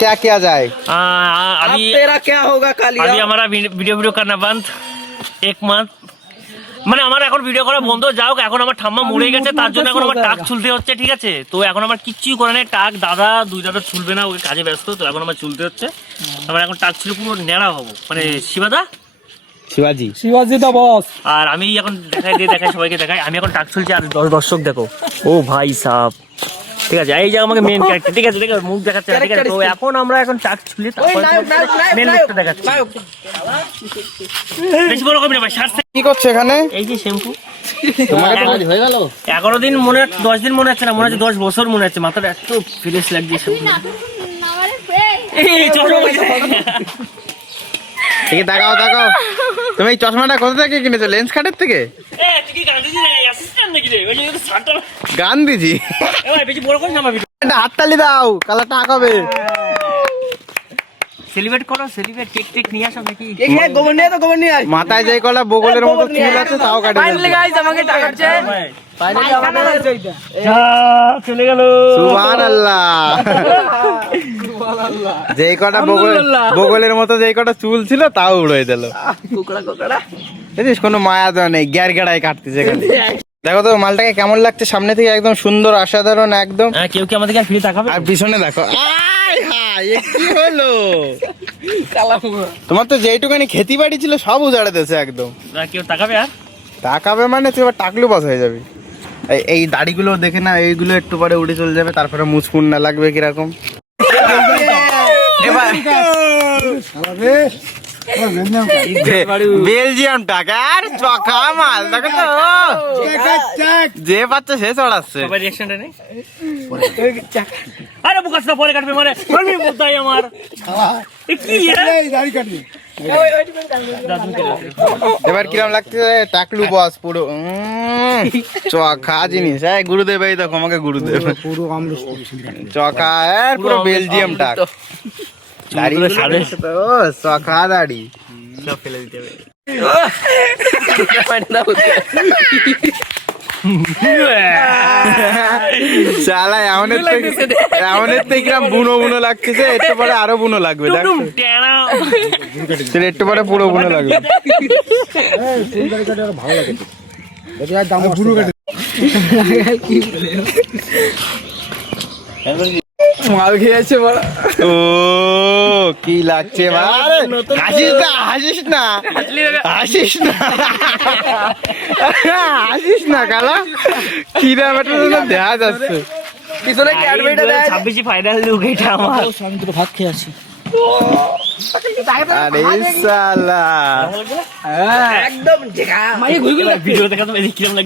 क्या किया जाए? अभी तेरा क्या होगा कालिया? अभी हमारा वीडियो करना बंद एक मास মানে আমার এখন ভিডিও করা বন্ধ। যাও এখন আমার ঠাম্মা মরে গেছে, তার জন্য এখন আমার টাক চুলতে হচ্ছে, ঠিক আছে? তো এখন আমার কিচ্ছুই করে নেই, টাক দাদা দুই দাদা চুলবে না, ওই কাজে ব্যস্ত, তো এখন আমার চুলতে হচ্ছে। আমার এখন টাক চুলে পুরো ন্যাড়া হবো, মানে শিবাদা শিবাজি দা বস। আর আমি এখন দেখাই সবাইকে দেখাই আমি এখন টাক চুলছি। আর দর্শক দেখো, ও ভাই সাহ, ঠিক আছে? এই যে আমাকে মেন ক্যারেক্টার, ঠিক আছে? মুখ দেখাচ্ছে না, ঠিক আছে? তো এখন আমরা এখন টাক চুলি মেন মুখটা দেখাচ্ছি। বেশি বড় কবি না ভাই, 60 কি করছে এখানে? এই যে শ্যাম্পু। তোমাকে তো হয়ে গেল 11 দিন মনে হচ্ছে, 10 দিন মনে হচ্ছে না, মনে হচ্ছে 10 বছর মনে হচ্ছে। মাথাটা এত ফ্রেশ লাগছে শ্যাম্পু। এই চশমা ঠিক আছে, দেখাও। তুমি এই চশমাটা কোথা থেকে কিনেছো? লেন্স কার্টের থেকে? তুই কি গান্ধীজি অ্যাসিস্ট্যান্ট নাকি রে? ওই যে শার্টটা গান্ধীজি। এ ভাই বেশি বড় করে না ভাবি, এটা হাততালি দাও, কালারটা আঁকাবে। সেলিব্রেট করো, সেলিব্রেট কেক নিয়ে আসো নাকি? গোবর নিয়ে তো গোবর নিয়ে আয়। মাথায় যেই কলা বগলের মতো চুল আছে তাও কাটে ফাইনালি গাইস আমাকে টাকাচ্ছে। ফাইনালি আমাকে টাকাচ্ছে এটা। চলে গেল। সুবহানাল্লাহ। যেই কটা বগলের মতো যেই কটা চুল ছিল তাও উড়ে দিল। কোকড়া দেখিস কোনো মায়া দেওয়া নেই, গ্যার গেড়াই কাটতেছে খালি। দেখো তো মালটাকে কেমন লাগছে সামনে থেকে, একদম সুন্দর অসাধারণ একদম। হ্যাঁ, কেউ কি আমাদেরকে আর ফিরে তাকাবে? আর পিছনে দেখো, আয় হায়, এ কি হলো? তোমার তো যেইটুকানি খেতি বাড়ি ছিল সব উজাড়ে দিয়েছে একদম। না কেউ তাকাবে আর? তাকাবে মানে তুই এবার টাকলু বাস হয়ে যাবি। এই দাড়িগুলো দেখে না, এইগুলো একটু পরে উড়ে চলে যাবে, তারপরে মুছফুন না লাগবে কিরকম। বেলজিয়াম টাকা আর চকা মাল দেখো তো, যে পাচ্ছে সে চড়াচ্ছে। সবাই রিঅ্যাকশনটা নেই। আরে বুকাসটা পরে কাটবে, মানে বলবি বোধাই আমার এ কি এই দাড়ি কাটবি। এবার কিরম লাগছে? টাকলু বস পুরো চকা জিনিস। গুরুদেব, এই দেখো আমাকে গুরুদেব, চকা পুরো বেলজিয়াম টাক। দাড়ি তো চকা দাড়ি সব ফেলে দিতে হবে। শালা এমনের থেকে কিরম বুনো লাগতেছে, একটু পরে আরো বুনো লাগবে। দেখ একটু পরে পুরো বুনো লাগবে। মাল খেয়েছে বড়। ও কি লাগছে ভাই? হাসিস না কালা, কিরা বেটা দেখা যাচ্ছে পিছনে ক্যাডবেরিটা দেয়। 26 ফাইনাল লুক এটা আমার। আমি তো ভাত খেয়ে আছি। আরে শালা একদম জায়গা। ভিডিও দেখা তো কিরকম লাগছে।